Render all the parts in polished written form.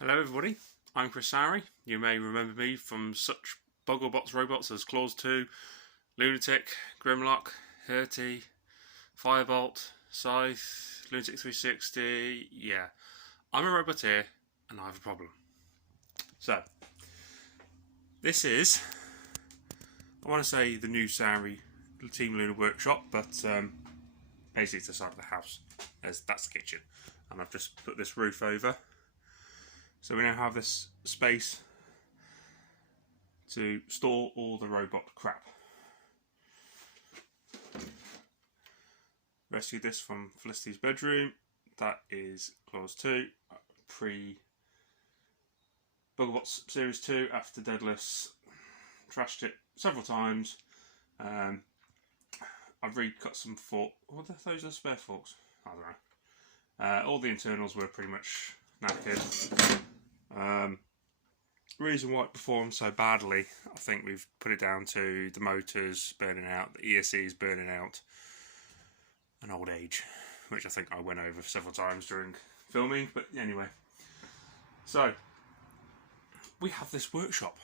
Hello everybody, I'm Chris Sowry. You may remember me from such Bots robots as Claws 2, Lunatic, Grimlock, Hurty, Firebolt, Scythe, Lunatic 360. Yeah, I'm a roboteer and I have a problem. So, this is, I want to say the new Sowry Team Luna workshop, but basically it's the side of the house. That's the kitchen. And I've just put this roof over. So we now have this space to store all the robot crap. Rescued this from Felicity's bedroom. That is Claws 2, pre-Bots Series 2 after Deadlifts. Trashed it several times. I've recut some forks. What are those? Are spare forks? I don't know. All the internals were pretty much knackered. Reason why it performed so badly, I think we've put it down to the motors burning out, the ESCs burning out, and old age, which I think I went over several times during filming, but anyway. So, we have this workshop,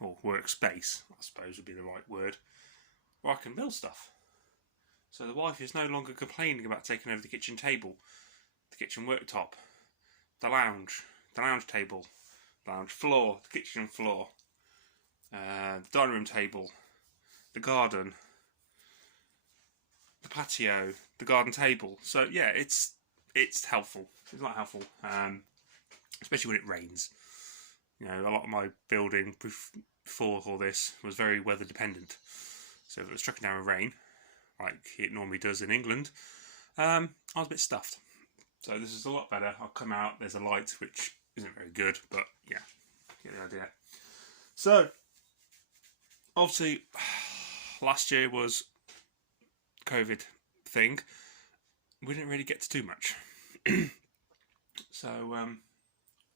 or workspace, I suppose would be the right word, where I can build stuff. So the wife is no longer complaining about taking over the kitchen table, the kitchen worktop, the lounge table, the lounge floor, the kitchen floor, the dining room table, the garden, the patio, the garden table. So yeah, it's helpful. It's not helpful, especially when it rains. You know, a lot of my building before all this was very weather dependent. So if it was struck down with rain, like it normally does in England, I was a bit stuffed. So this is a lot better. I'll come out, there's a light which isn't very good, but yeah, get the idea. So, obviously, last year was COVID thing. We didn't really get to do much. So,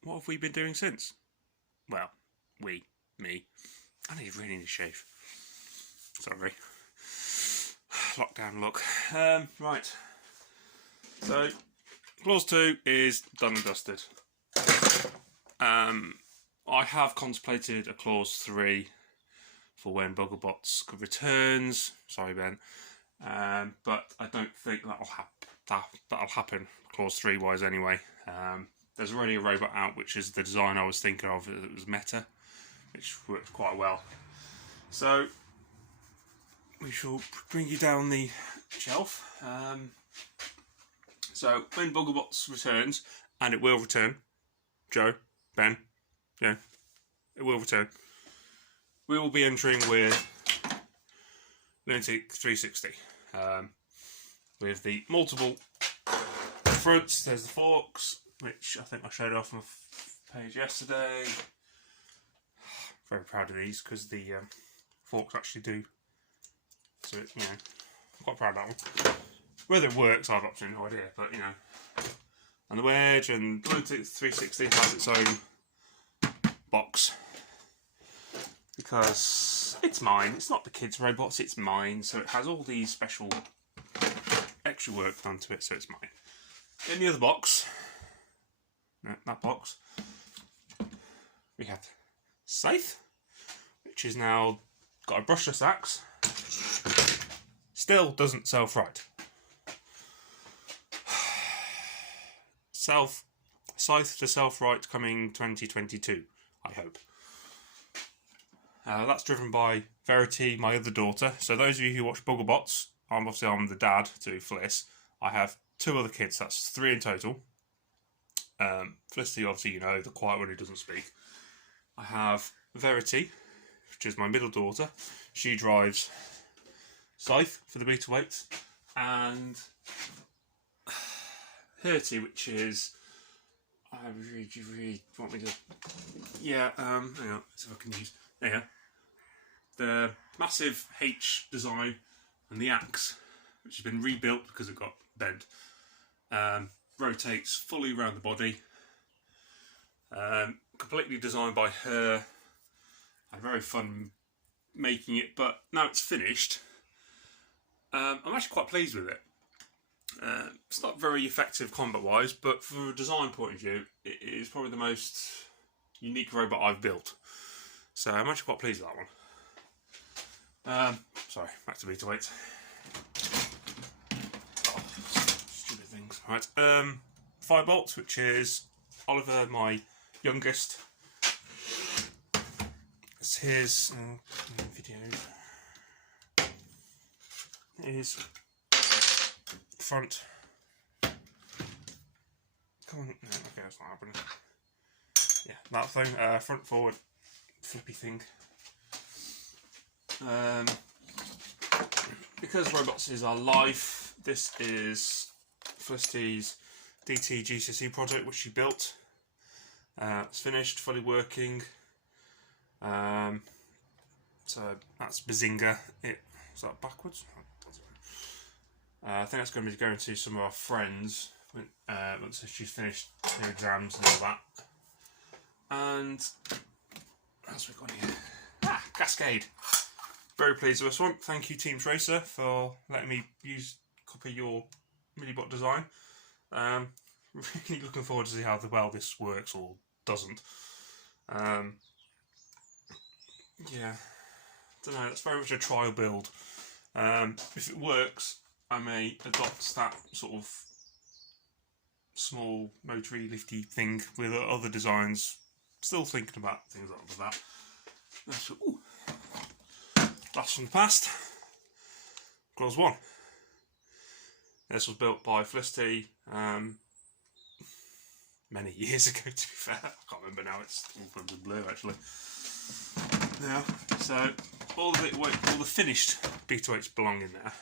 what have we been doing since? Well, me. I really need a shave. Sorry. Lockdown look. Right. So, Claws 2 is done and dusted. I have contemplated a Claws 3 for when Bots returns. Sorry, Ben. But I don't think that'll happen Claws 3 wise anyway. There's already a robot out, which is the design I was thinking of. It was Meta, which worked quite well. So we shall bring you down the shelf. So when Bots returns, and it will return, Joe, Ben, yeah, it will return. We will be entering with Lunatic 360, with the multiple fronts. There's the forks, which I think I showed off on my page yesterday. Very proud of these because the forks actually do. So you know, quite proud of that one. Whether it works, I've absolutely no idea, but you know. And the wedge, and Lunatic 360 has its own box because it's mine. It's not the kids' robots, it's mine. So it has all these special extra work done to it, so it's mine. In the other box, that box, we have Scythe, which is now got a brushless axe. Still doesn't self-right. Scythe to self-right coming 2022, I hope. That's driven by Verity, my other daughter. So those of you who watch Bots, I'm the dad to Fliss. I have two other kids, that's 3 in total. Felicity, obviously, you know, the quiet one who doesn't speak. I have Verity, which is my middle daughter. She drives Scythe for the beta weights. And Hurty, which is, I really want me to, yeah, hang on, let's see if I can use, there, the massive H design and the axe, which has been rebuilt because it got bent, rotates fully around the body, completely designed by her. I had very fun making it, but now it's finished, I'm actually quite pleased with it. It's not very effective combat-wise, but from a design point of view, it is probably the most unique robot I've built. So I'm actually quite pleased with that one. Sorry, back to beta weights. Oh, stupid things. Right, Firebolt, which is Oliver, my youngest. It's his video. His front. Come on, no, okay, that's not happening. Yeah, that thing, front forward flippy thing. Because robots is our life, this is Felicity's DT GCSE project, which she built. It's finished, fully working. So that's Bazinga. Is that backwards? I think that's going to be going to some of our friends once she's finished her exams and all that. And what else have we got here? Cascade. Very pleased with this one. Thank you, Team Tracer, for letting me copy your Millibot design. Really looking forward to see how well this works or doesn't. Yeah, don't know. It's very much a trial build. If it works, I may adopt that sort of small motory lifty thing with other designs. Still thinking about things like that. Ooh. Blast from the past. Clause 1. This was built by Felicity many years ago, to be fair. I can't remember now, it's all from blue actually. Now, so all the finished beta weights belong in there.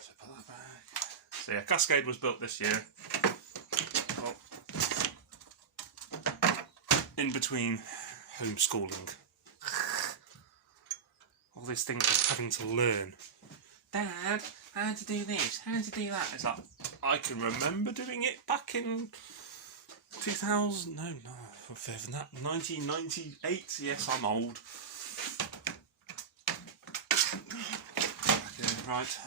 So put that back. So yeah, Cascade was built this year. Well, in between homeschooling. All these things of having to learn. Dad, how to do this, how to do that. It's like, I can remember doing it back in 2000, no, further than that, 1998, yes, I'm old. Okay, right,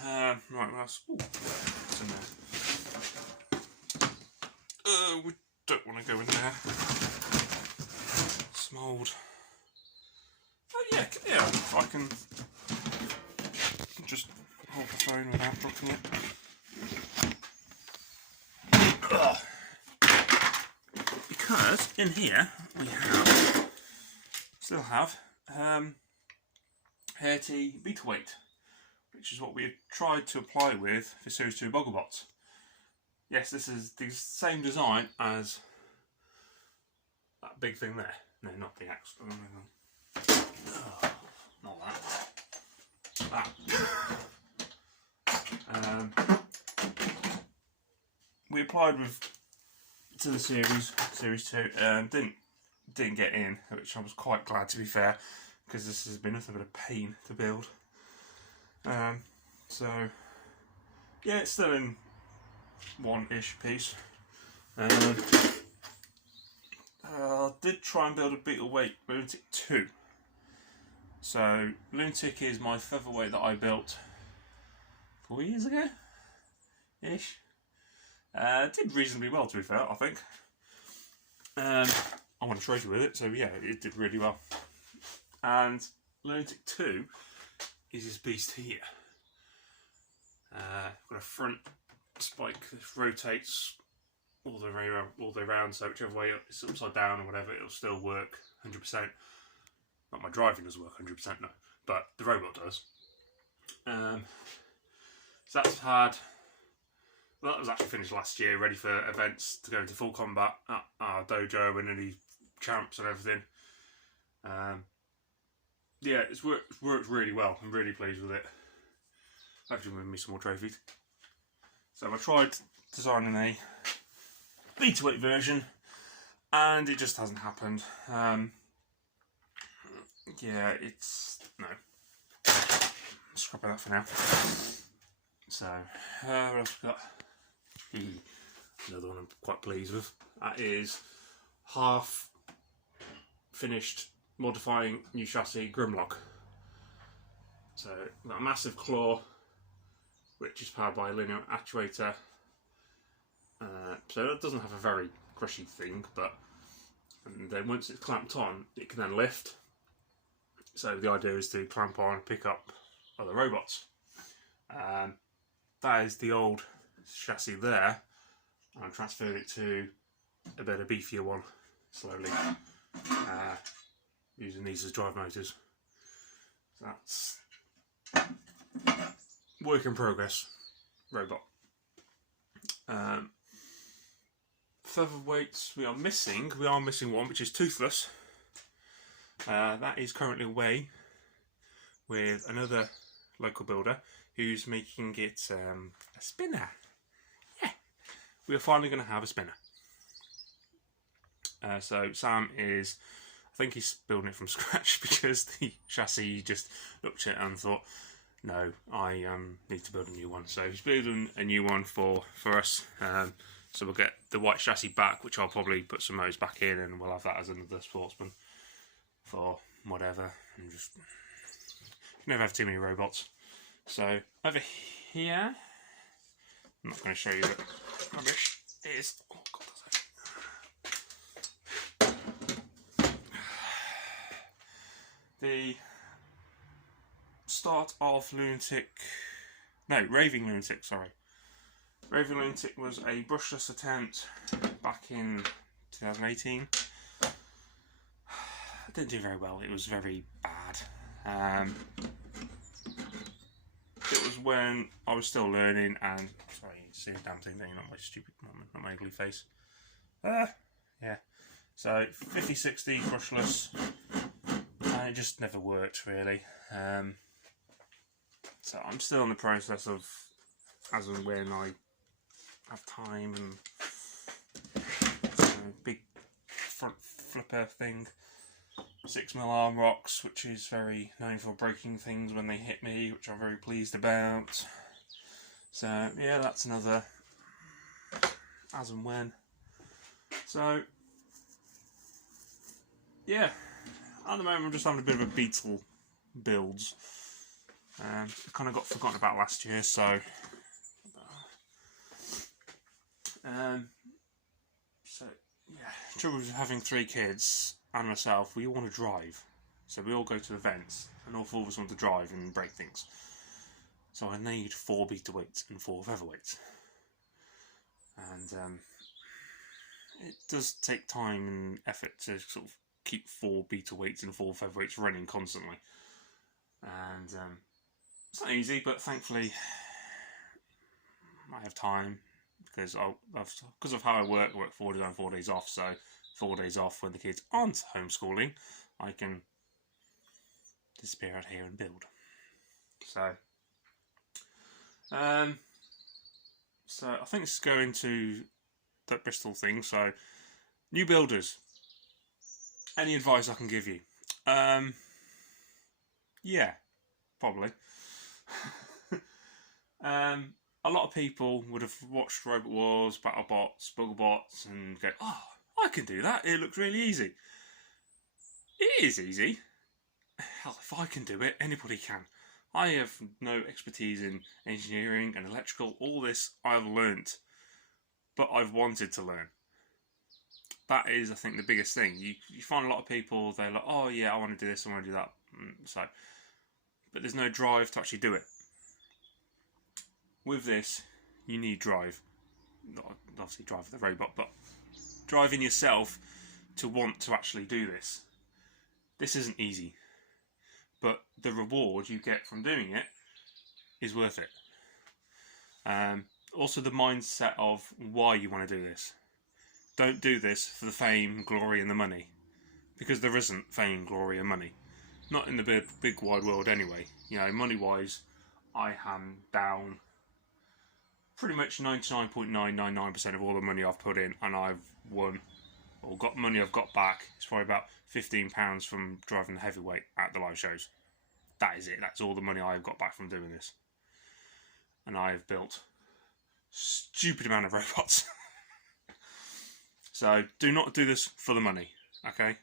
right, what else? Ooh, what's in there? We don't want to go in there. Some old... Oh yeah, if I can just hold the phone without dropping it. Because in here we still have Hairty Beta Weight, which is what we tried to apply with for Series 2 Bogglebots. Yes, this is the same design as that big thing there. No, not the axe. Oh, not that. That. We applied to the series 2, didn't get in, which I was quite glad, to be fair, because this has been nothing but a pain to build. So yeah, it's still in one-ish piece. I did try and build a beta weight Lunatic 2. So Lunatic is my featherweight that I built 4 years ago, ish. Did reasonably well, to be fair, I think. I won a trophy with it, so yeah, it did really well. And Lunatic 2 is this beast here. Got a front spike that rotates all the way around, so whichever way it's upside down or whatever, it'll still work 100%. Not my driving doesn't work 100%, no, but the robot does. So that's had... Well, that was actually finished last year, ready for events to go into full combat at our dojo and any champs and everything. Yeah, it's worked really well. I'm really pleased with it. Actually, giving me some more trophies. So I tried designing a beta weight version, and it just hasn't happened. Yeah, it's no. Scrapping that for now. So what else we got? Another one I'm quite pleased with. That is half finished modifying new chassis Grimlock. So got a massive claw which is powered by a linear actuator. So it doesn't have a very crunchy thing, but and then once it's clamped on, it can then lift. So the idea is to clamp on and pick up other robots. That is the old chassis there. I transferred it to a better beefier one slowly, using these as drive motors. So that's work in progress robot. Featherweights we are missing one, which is Toothless. That is currently away with another local builder who's making it a spinner. Yeah, we are finally going to have a spinner. So Sam is, I think he's building it from scratch because the chassis just looked at it and thought, no, I need to build a new one. So he's building a new one for us. So we'll get the white chassis back, which I'll probably put some motors back in, and we'll have that as another Sportsman for whatever. And just never have too many robots. So over here, I'm not going to show you the rubbish. It is. Oh God, that's it. The start of Raving Lunatic, sorry. Raving Lunatic was a brushless attempt back in 2018. It didn't do very well, it was very bad. It was when I was still learning, and sorry, you see a damn thing there, not my stupid, not my ugly face. Yeah. So 50-60 brushless, and it just never worked really. So I'm still in the process of, as and when I have time, and big front flipper thing, 6mm arm rocks, which is very known for breaking things when they hit me, which I'm very pleased about. So yeah, that's another as and when. So yeah, at the moment I'm just having a bit of a Beetle builds. It kind of got forgotten about last year, so yeah. Trouble with having 3 kids and myself, we all want to drive, so we all go to events, and all 4 of us want to drive and break things. So I need 4 beta weights and 4 featherweights, and it does take time and effort to sort of keep 4 beta weights and 4 featherweights running constantly, and it's not easy, but thankfully I have time because of how I work 4 days on, 4 days off. So 4 days off when the kids aren't homeschooling, I can disappear out here and build. So, so I think let's go into that Bristol thing. So, new builders. Any advice I can give you? Yeah, probably. A lot of people would have watched Robot Wars, BattleBots, BuggleBots, and go, "Oh, I can do that. It looks really easy." It is easy. Hell, if I can do it, anybody can. I have no expertise in engineering and electrical. All this I've learnt, but I've wanted to learn. That is, I think, the biggest thing. You find a lot of people, they're like, "Oh yeah, I want to do this, I want to do that." So, but there's no drive to actually do it. With this, you need drive. Not obviously drive for the robot, but driving yourself to want to actually do this. This isn't easy, but the reward you get from doing it is worth it. Also, the mindset of why you want to do this. Don't do this for the fame, glory, and the money, because there isn't fame, glory, and money. Not in the big wide world, anyway. You know, money-wise, I am down pretty much 99.999% of all the money I've put in, and I've won, or got money I've got back. It's probably about £15 from driving the heavyweight at the live shows. That is it. That's all the money I've got back from doing this. And I have built stupid amount of robots. So do not do this for the money, okay?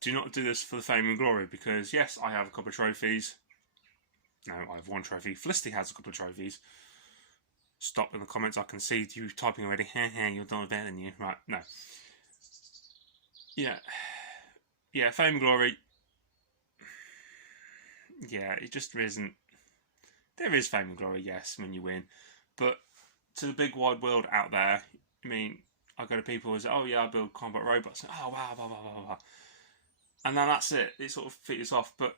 Do not do this for the fame and glory, because yes, I have a couple of trophies. Now, I have 1 trophy. Felicity has a couple of trophies. Stop in the comments. I can see you typing already. You're not better than you. Right, no. Yeah. Yeah, fame and glory. Yeah, it just isn't. There is fame and glory, yes, when you win. But to the big wide world out there, I mean, I go to people who say, oh yeah, I build combat robots. Oh wow, blah, blah, blah, blah. And then that's it. It sort of filters off. But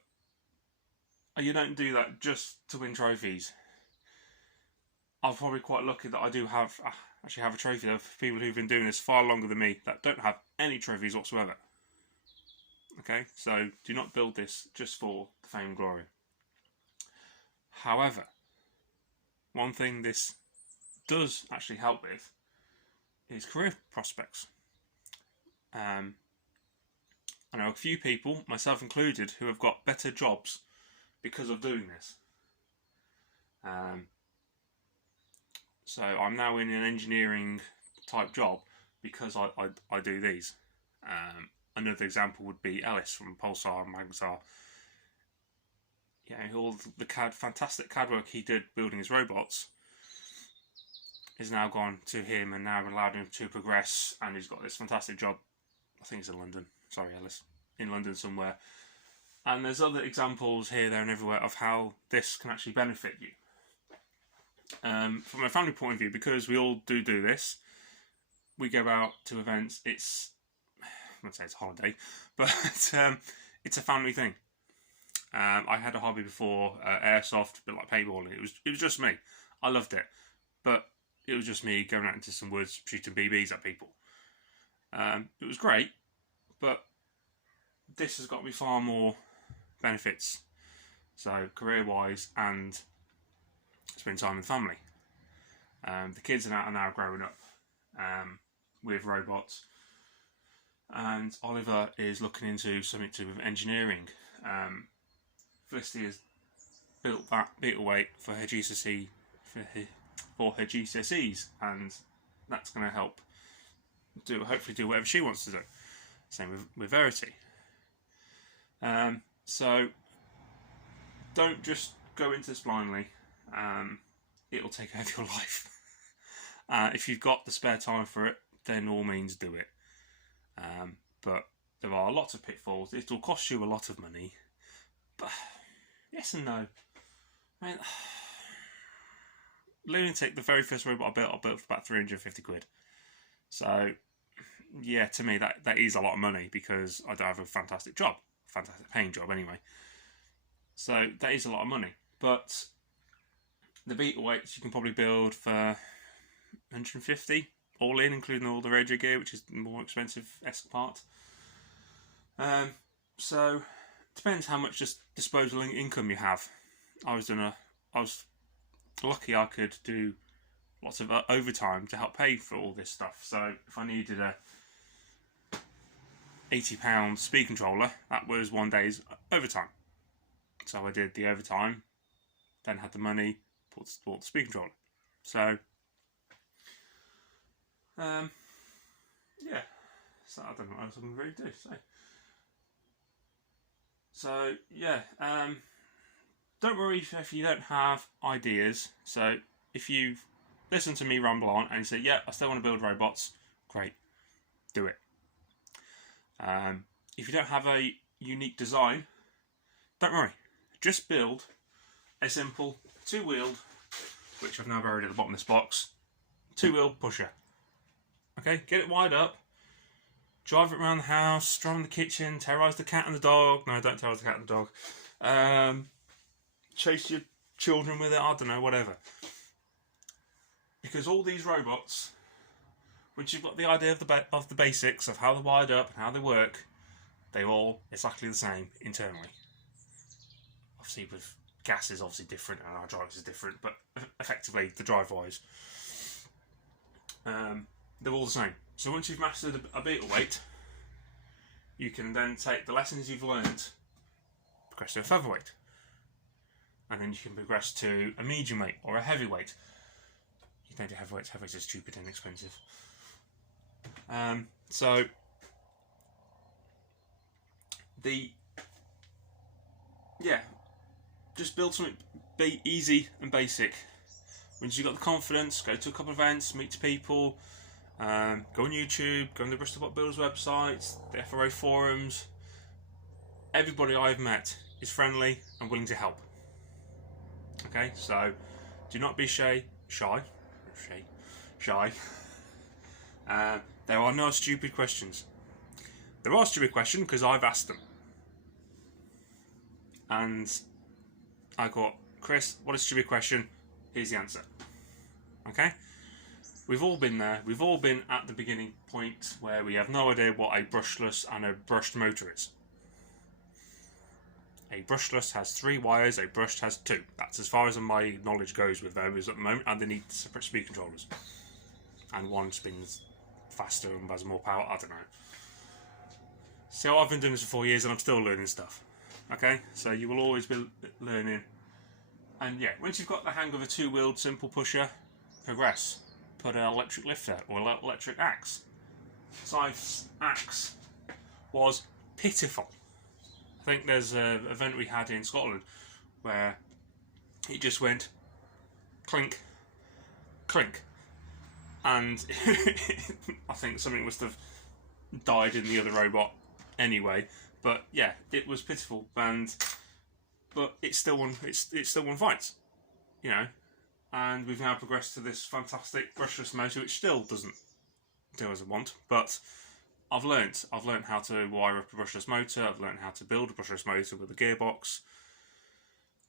you don't do that just to win trophies. I'm probably quite lucky that I do have actually have a trophy. There are people who've been doing this far longer than me that don't have any trophies whatsoever. Okay, so do not build this just for the fame and glory. However, one thing this does actually help with is career prospects. I know a few people, myself included, who have got better jobs because of doing this. So I'm now in an engineering type job because I do these. Another example would be Ellis from Pulsar and Magnetar. Yeah, all the fantastic CAD work he did building his robots is now gone to him and now allowed him to progress, and he's got this fantastic job. I think it's in London. Sorry, Ellis. In London somewhere. And there's other examples here, there and everywhere of how this can actually benefit you. From a family point of view, because we all do this, we go out to events. It's, I wouldn't say it's a holiday, but it's a family thing. I had a hobby before, airsoft, a bit like paintballing. It was just me. I loved it, but it was just me going out into some woods, shooting BBs at people. It was great, but this has got me far more benefits. So career-wise and spend time with family. The kids are now growing up with robots, and Oliver is looking into something to do with engineering. Felicity has built that Beetleweight for her GCSE for her GCSEs, and that's going to help hopefully do whatever she wants to do. Same with Verity. So don't just go into this blindly. It'll take over your life. If you've got the spare time for it, then all means do it. But there are lots of pitfalls. It will cost you a lot of money. But yes and no. I mean, Lunatic, the very first robot I built for about 350 quid. So yeah, to me that is a lot of money because I don't have a fantastic job. Fantastic paying job anyway. So that is a lot of money. But the Beetleweights you can probably build for 150 all in, including all the radio gear, which is the more expensive-esque part. So it depends how much just disposable income you have. I was lucky I could do lots of overtime to help pay for all this stuff. So if I needed a £80 speed controller, that was one day's overtime. So I did the overtime, then had the money, bought the speed controller. So yeah, so I don't know what else I can really do. So yeah, don't worry if you don't have ideas. So if you've listened to me ramble on and you say, yeah, I still want to build robots, great, do it. If you don't have a unique design, don't worry, just build a simple 2-wheeled, which I've now buried at the bottom of this box, 2-wheel pusher. Okay, get it wired up, drive it around the house, drive in the kitchen, terrorise the cat and the dog. No, don't terrorise the cat and the dog. Chase your children with it, I don't know, whatever. Because all these robots, once you've got the idea of the basics of how they're wired up and how they work, they're all exactly the same internally. Obviously with gas is obviously different and hydraulics is different, but effectively the drive-wise, they're all the same. So once you've mastered a Beetleweight, you can then take the lessons you've learned, progress to a featherweight, and then you can progress to a medium weight or a heavyweight. You don't do heavyweights. Heavyweights are stupid and expensive. So just build something be easy and basic. Once you've got the confidence, go to a couple of events, meet people, go on YouTube, go on the Bristol Bot Builders website, the FRA forums. Everybody I've met is friendly and willing to help. Okay, so do not be shy. There are no stupid questions. There are stupid questions because I've asked them. And I got, Chris, what is a stupid question? Here's the answer. Okay? We've all been there. We've all been at the beginning point where we have no idea what a brushless and a brushed motor is. A brushless has 3 wires, a brushed has 2. That's as far as my knowledge goes with those at the moment, and they need separate speed controllers. And one spins faster and has more power, I don't know. So I've been doing this for 4 years and I'm still learning stuff. Okay, so you will always be learning. And yeah, once you've got the hang of a 2-wheeled simple pusher, progress. Put an electric lifter or electric axe. Scythe's axe was pitiful. I think there's an event we had in Scotland where it just went clink, clink. And I think something must have died in the other robot anyway. But yeah, it was pitiful, but it still won. It still won fights, you know. And we've now progressed to this fantastic brushless motor, which still doesn't do as I want. But I've learnt how to wire up a brushless motor. I've learnt how to build a brushless motor with a gearbox,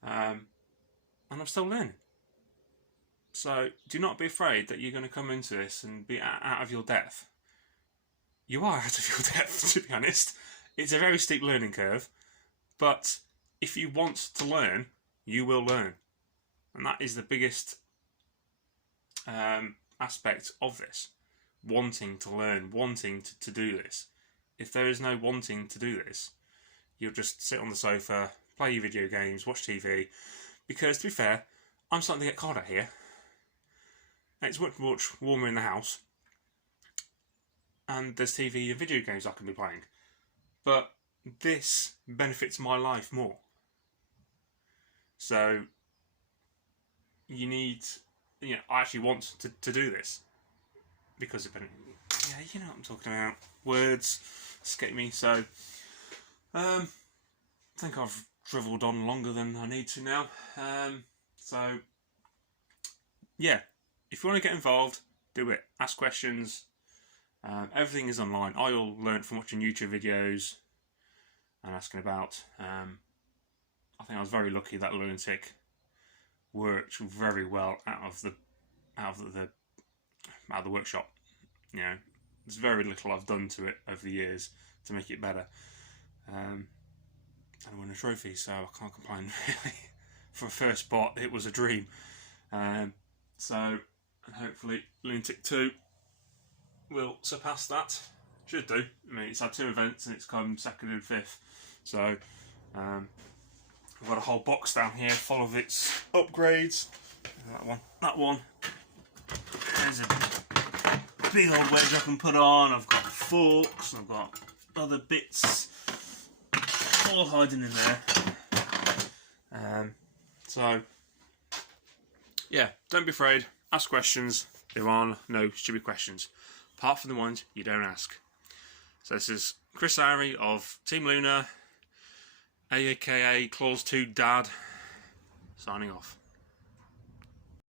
and I'm still learning. So do not be afraid that you're going to come into this and be out of your depth. You are out of your depth, to be honest. It's a very steep learning curve, but if you want to learn, you will learn. And that is the biggest aspect of this. Wanting to learn, wanting to do this. If there is no wanting to do this, you'll just sit on the sofa, play your video games, watch TV. Because, to be fair, I'm starting to get cold out here. And it's much warmer in the house. And there's TV and video games I can be playing. But this benefits my life more. So you need, I actually want to do this because yeah, you know what I'm talking about. Words escape me. So I think I've dribbled on longer than I need to now. So yeah, if you want to get involved, do it. Ask questions. Everything is online. I all learned from watching YouTube videos and asking about. I think I was very lucky that Lunatic worked very well out of the workshop. You know, there's very little I've done to it over the years to make it better. And I won a trophy, so I can't complain really. For a first bot, it was a dream. So hopefully Lunatic 2 will surpass that. Should do. I mean, it's had 2 events and it's come 2nd and 5th. So I've got a whole box down here full of its upgrades. That one. There's a big old wedge I can put on. I've got forks. I've got other bits all hiding in there. So yeah, don't be afraid. Ask questions. There are no stupid questions, apart from the ones you don't ask. So this is Chris Ari of Team Luna, aka Clause 2 Dad, signing off.